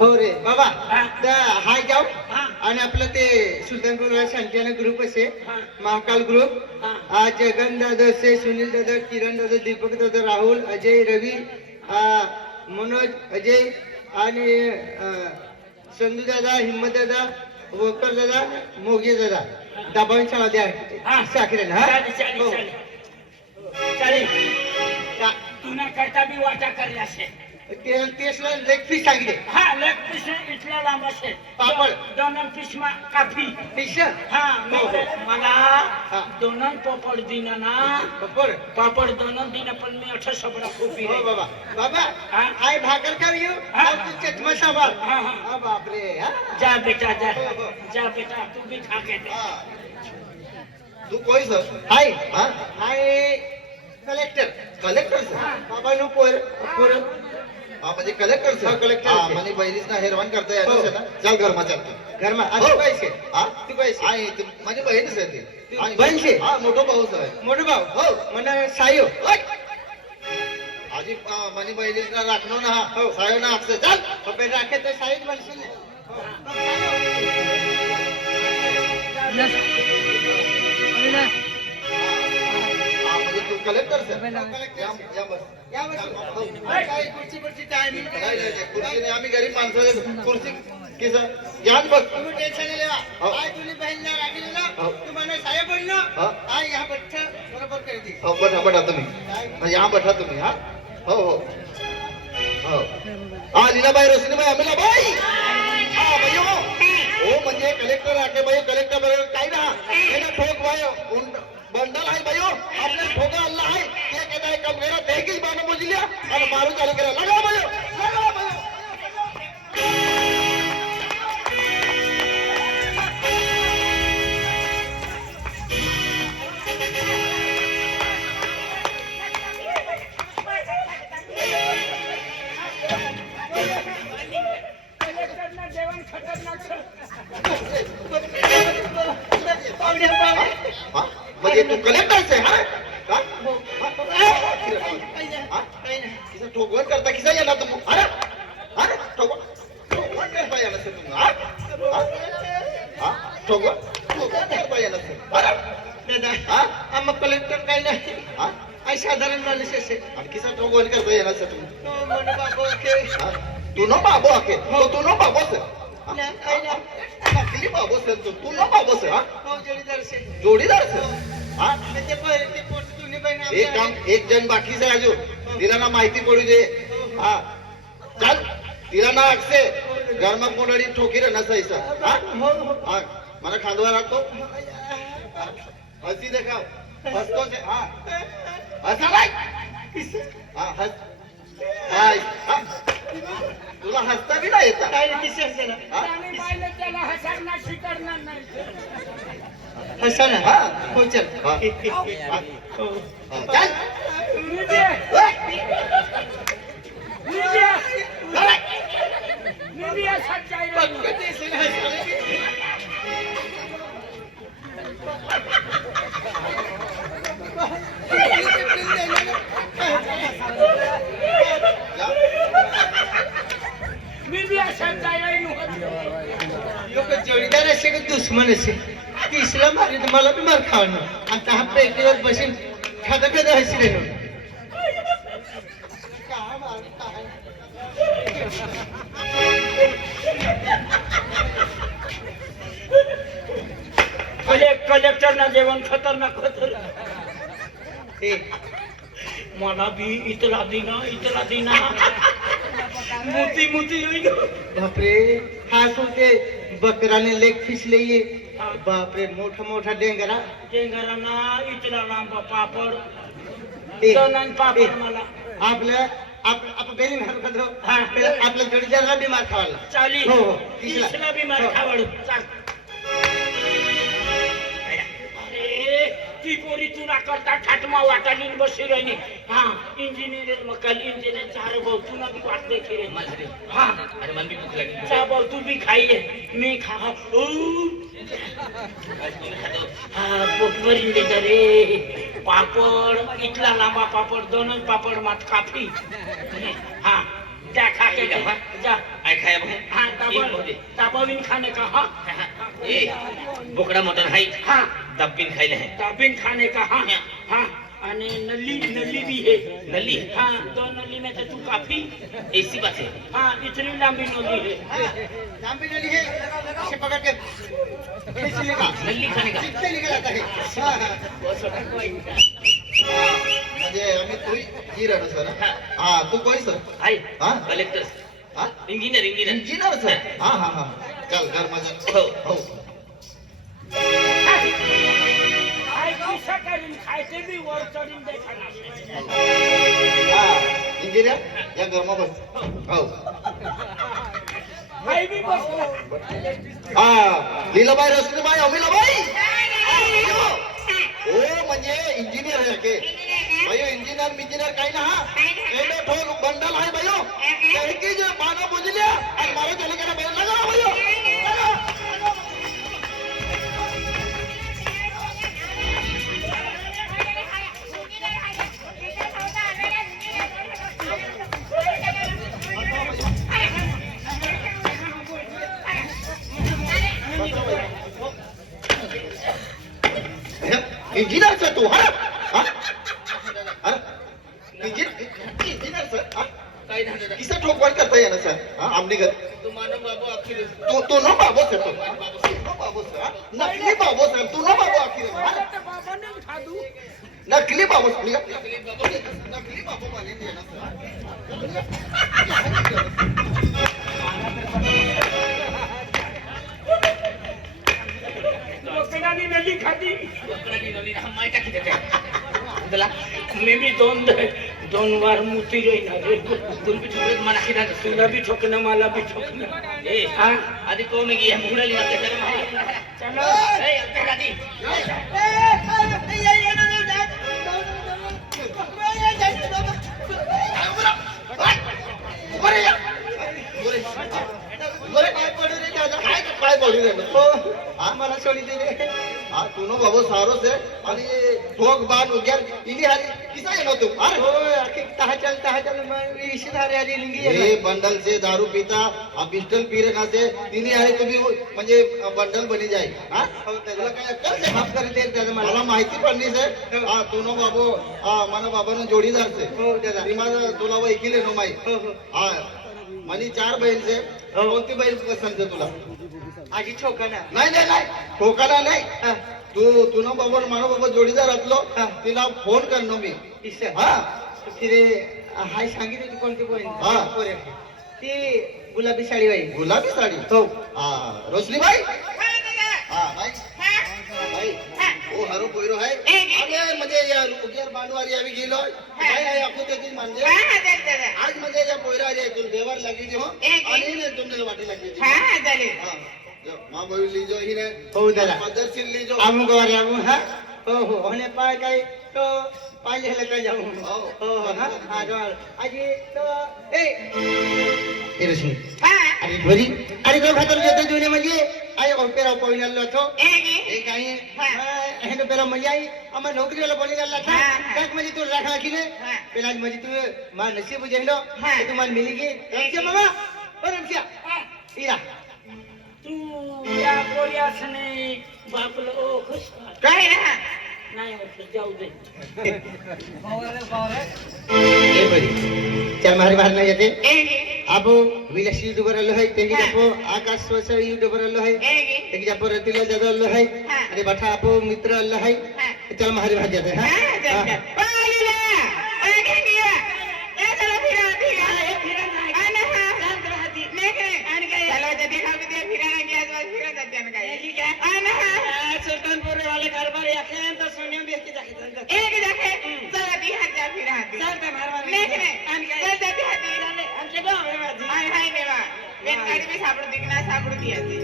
हो रे बाबा हा. हाय जाऊ हा. आणि आपलं ते सुलतानपूर शांतीना ग्रुप असे हा. महाकाल ग्रुप हा. आज जगन दादा असे सुनील दादा किरण दादा दीपक दादा राहुल अजय रवी मनोज अजय आणि संधू दादा हिम्मत दादा वकर दादा मोगे दादा दाबावी शाळा द्या हा. साखरेला चालेल चालेल हो. चालेल चालेल त्या- तुना करता बी वाटा करला असेल तेचला लेग पीस सांगितले हा लेग पीस इथला लांब असेल पापड. दोन पीस मा काफी फिश हा मला हा. दोन पापड दिना ना पापड पापड दोन दिन पण मी 18 खोपी हो बाबा बाबा हा. हाय भाकर का येऊ हा. तू चष्मा सांभाळ हा, हा. हा बापरे हा जा बेटा जा हो, हो. जा बेटा तू भी खा के दे तू कोई सर हाय हा हाय कलेक्टर कलेक्टर सर हा. बाबा नो पोर हा म्हणजे कलेक्टर हा, सर collector हा सर. म्हणजे बहिणीच ना हेरवान करता हो. येणार ना चल घरमा चालतो घरमा हो. तू पैसे हा तू पैसे आहे माझी बहीणच आहे ती तू आणि- बहीण छे? हा मोठो भाऊच आहे मोठो भाऊ हो मना सायो आजी माझी बहिणीच ना राखणो ना हो. हा सायो ना आपसे चल पप्पे राखे तो साईज बनशील हा म्हणजे तू कलेक्टर सर collector. या बस या हो. काय खुर्ची टाइमिंग नाही नाही नाही, खुर्ची नाही आम्ही गरीब माणसं आहे. खुर्ची की सर याच बस तुम्ही टेन्शन नाही लेवा हो. हाय तुझी बहीण ना राखली ना हो. तुम्हाला साहेब बोल ना हा. हाय या बच्चा बरोबर कर दी हो बैठा तुम्ही या बैठा तुम्ही हा हो हो हो हा लीलाबाई रोशनीबाई अमिलाबाई हा बाई हो म्हणजे कलेक्टर आहे बाई कलेक्टर बाई काही ना हे ना ठोक बाई बंडल आहे बाई आपल्या ठोका अल्ला आहे ते कहता है कम मेरा देगी बाने बोलिया आणि मारू चालू करा लगा बाई लगा बाई कलेक्टरना जेवण खतरनाक सर. हा म्हणजे तू कलेक्टरच आहे हा का हा किसा ठोकवण करता किसा येणार तुम्ही अरे अरे ठोकवण करता येणार सर तुम्ही हा हा ठोकवण करता येणार सर अरे दादा हा आम्हा कलेक्टर काही नाही हा आई साधारण माणूस असे आणि किसा ठोकवण करता येणार सर तुम्ही तो म्हणे बाबा ओके हा? तू नो बाबो आके तू नो बाबो सर नाही, काही नाही. नकली बाबो सर तू नो बाबो सर हा हो जोडीदार से जोडीदार सर हा ते पोट तुझी बहीण एक काम एक जण बाकीच आहे अजून तिला ना माहिती पडू दे हा चल तिला ना अक्षे गरमा कोंडळी ठोकी रे नसायचं हा हो हो हा मला खांदवा राखतो हसी देखाव हसतो से हा हसा नाही हा हस हाय हा. तुला हसता बी नाही येत काय किती असेल हा? आणि बायले त्याला हसरणार शिकरणार नाही. हसा ना हा. हो चल हा. हो हा. चल निधी निधी असत जाईल कधी असेल हसायला? निधी असत जाईल लोक जोडीदार असे का दुश्मन असे तिसला मारली तर मला बी मार खावणं आता हा पेटीवर बसून खाता खाता हसले कलेक्टरना जेवण खतरनाक होतं ए मला बी इतला दिना मोती मोती होईल बापरे हा ते बकराने लेग फिसले ये बापरे मोठा मोठा डेंगरा जेंगरांना इतला लांब पापड ए, दोन पापड ए, मला आपलं आपण बेली मार खातो आपल्या जोडीदारला बी मार खावाला चाली हो, हो, तिसला. तिसला बी मार हो. खावड चाल अरे ती पोरी तुला करता ठाटमा वाटाली बसी राहिली हा इंजिनियर मकाल इंजिनियर चार भाऊ तुला बी वाट देखी रे हा अरे मला बी भूक लागली चा भाऊ तू बी खाईये मी खा हा पोटभरी देत रे पापड इथला लांबा पापड दोनच पापड मात काफी हा त्या खा के जा काय खाय बघ हा बोकडा मोटर है हाँ दब्बिन खाइले हैं दाबिन खाने का हाँ हाँ आणि नली नली भी है नली हाँ दो नली में से तू काफी ऐसी बात है हाँ इतनी लंबी नली है लांबी नली है इसे पकड़ के खींच लेगा नली खाने का जिससे निकल आता है हाँ, हाँ। म्हणजे आम्ही तू हिरण सर हा तू कोण सर है हाँ? कलेक्टर हा इंजीनियर इंजीनियर इंजिनियर सर हा हा हा चल घर माझं हो हो काय पैसा करीन खायचे भी वर चढीन देखाना हा इंजिनियर या घरमा बस हो खाई भी बसला हा लीलाबाई रसलीबाई अमिलाबाई ओ म्हणजे इंजिनियर आहे के भाई इंजिनियर मिजिनियर काही ना हा एवढं ठोक बंडल आहे भाई की जे मानव बुजल्या आणि मारो चले गेला बैल लगा भाई इंजिनियर तू हा इंजिनियर सर काय झालं किसा ठोकवाड करता येणार सर हा आमने घर तू मानव बाबू अखिल तो नो बाबो सर तो नो बाबो सर हा? नकली बाबो सर तू नो बाबो आखिर हा? बाबाने खादू नकली बाबो सर नकली बाबो माने येणार सर बोकडाने नली खाती बोकडानी नली हा माय टाकी देते तुला मी भी दोन वार मुती राहीना रे तुला भी ठोकत मला खिदा तुला भी ठोकणं मला भी ठोकणं ए हाँ आधी को में गया मुगडाली वाते चला चलो ए अंतर आधी बरे या बरे बरे काय पडू रे दादा काय पडू रे हो आम्हाला सोडी दे रे हा तू नो बाबो सारो से आणि ठोक बाण उग्यार इली हाली किसा येनो तू हा हो आखिर तहा चल मैं इसी धारे आली लिंगी ये बंडल से दारू पीता अब पिस्टल पी रहे ना से तिने आले तुम्ही म्हणजे बंडल बनी जाई हा तुला काय अक्कल से माफ कर दे दादा मला मला माहिती पडली से हा तू नो बाबो हा मना बाबानो जोडीदार से हो दादा ती माझा तुला वैकिले नो माई हो हो हा मनी 4 बैल से कोणती बैल पसंत आहे तुला आजी ठोकाना नाही नाही नाही ठोकाला नाही हा तू नो बाबा मानो बाबा जोडीदार असलो हा. तिला फोन करनो मी इसे हा तिने हाय सांगितली होती कोणती हा. पोरे ती गुलाबी साडी बाई गुलाबी साडी हो हा रोशनी बाई हा बाई बाई ओ हरो पोयरो है अरे म्हणजे या उग्यार बांडवारी आम्ही गेलो काय आहे आपण त्याची म्हणजे आज म्हणजे या पोयरा आहे तुला देवार लागली हो आणि ने तुमने वाटी लागली हा मां बोल लीजो ही ने हो दादा पद्धतशीर लीजो आमू गवारी आमू हा हो हो आणि पाय काय तो पाय लिहायला काय जाऊ हो. हो हो हा हा जवळ आजी तो ए रश्मी अरे घरी अरे तो खातर येतो जुने म्हणजे आई ओपेरा पोइनाल तो ए काय हे तो पेरा म्हणजे आई आम्हा नोकरी वाला पोइनाल था काय म्हणजे तू राखा किने पेला म्हणजे तू मा नसीब जेलो तू मान मिली की रमसिया मामा ओ रमसिया इरा तू या पोरियासने बापला ओ खुश काय ना नाही होत जाऊ दे ए बरी चल मारी बाहेर नाही येते आपो विलास युट्यूबर आलो आहे तेगी आपो आकाश सोशल युट्यूबर आलो आहे तेगी आपो रतिला दादा आलो आहे आणि बठा आपो मित्र आलो आहे चल मारी बाहेर जाते हा सुलतानपुर वाले कारभार याखेन तर सोनिया भी की जाके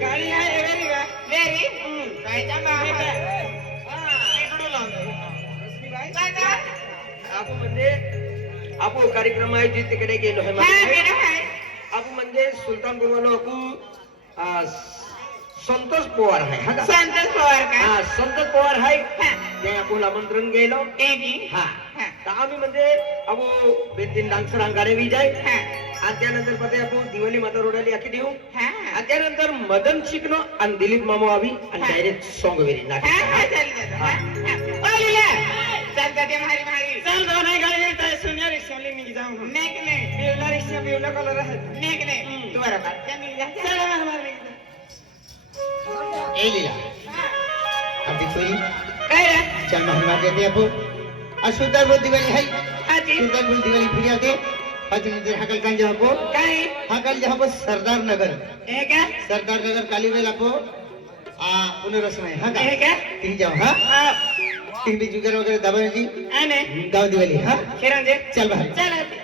गाड़ी है वेरी आपण म्हणजे आपण कार्यक्रम आहे जे तिकडे गेलो आहे आपण म्हणजे सुलतानपूर वालो आपण संतोष पवार आहे हा का? संतोष पवार का हा संतोष पवार आहे ते आपण आमंत्रण गेलो हा तर आम्ही म्हणजे आपण 2-3 डान्सर अंगाडे बी जाय आणि त्यानंतर पते आपण दिवाळी माता रोडाली आखी देऊ आणि त्यानंतर मदन चिकनो आणि दिलीप मामो आवी आणि डायरेक्ट सॉंग वेरी नाटक चालता ते भारी भारी चल जाऊ नाही गाडी येत सोन्या रिक्षाले मी जाऊ नेक नाही बेवला रिक्षा बेवला कलर आहे नेक नाही तू बरोबर त्या निघ जा. चला मार ए लीला अभी कोई काय रे चल मेहमान कहते हैं आपको सुल्तानपुर दिवाली है आजी सुल्तानपुर दिवाली फिर आते आज नजर हकल कान जहाँ को काय हकल जहाँ पर सरदार नगर हे का सरदार नगर कालीवेल आपको पुनर्वसन है हाँ हे का तीन जाओ हाँ तीन भी जुगार वगैरह दबा जी आने गाँव दिवाली हाँ खेरांजे चल बाहर चल